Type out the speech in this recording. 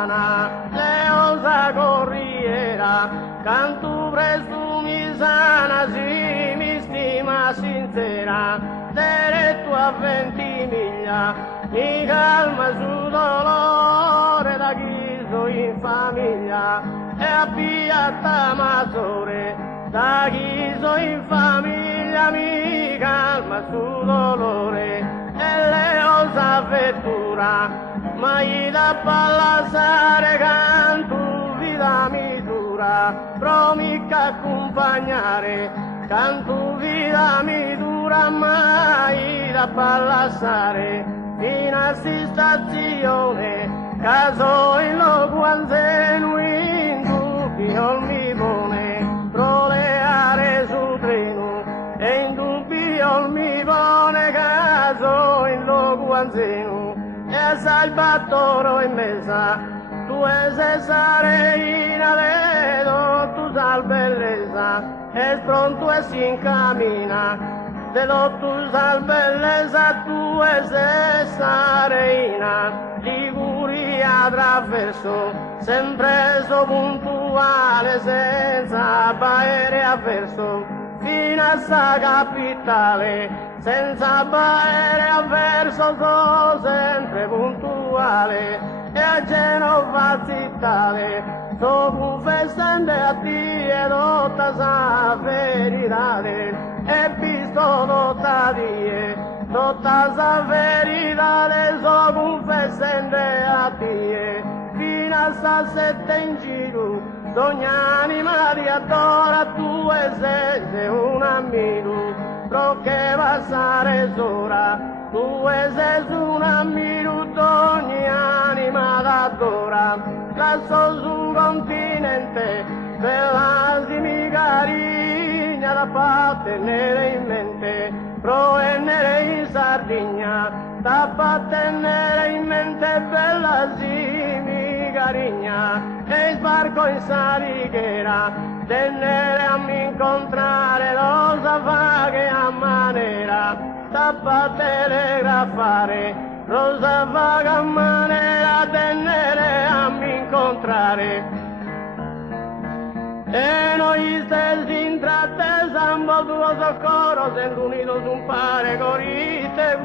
sana, le osa corriera, cantu presto mi sana, si mi stima sincera, tere tua 20 miglia, mi calma su dolore da chi so in famiglia, e abbiata Mazore, da chi so in famiglia, mi calma su dolore, e le osa vettura, ma gli da pallasare cantu vita mi dura, promica accompagnare, cantu vita mi dura, mai da pallasare, fino a sti stazione, caso in lo guanzeno in dubbio mi pone, proleare sul treno, e in dubbio mi pone, caso in lo guanzeno, e sa il battoro in mesa, tu sei reina, vedo tu sal bellezza, e pronto e si incamina, vedo tu sal bellezza, tu sei reina, Liguria traverso, sempre so puntuale, senza baere avverso, fino a sta capitale, senza baere avverso, so sempre puntuale, e a Genova zittale, so confessando a Dio tutta sa verità, e visto tutta Dio, tutta sa verità, so confessando a Dio, fino a sta sette in giro, ogni anima ti adora, tu sei un amico, perché passare sola, tu sei un amico, ogni anima t'adora, lasso sul continente, bella mi carigna da pattenere in mente, provennere in Sardegna, da pattenere in mente, bella mi carigna, e sbarco in Sarichera, tenere a mi incontrare, lo sa fa che a manera, da telegrafare, lo sa fa che a manera, tenere a mi incontrare. E noi stessi in trattesa, un po' tuo socorro, sento unito su un pare coriste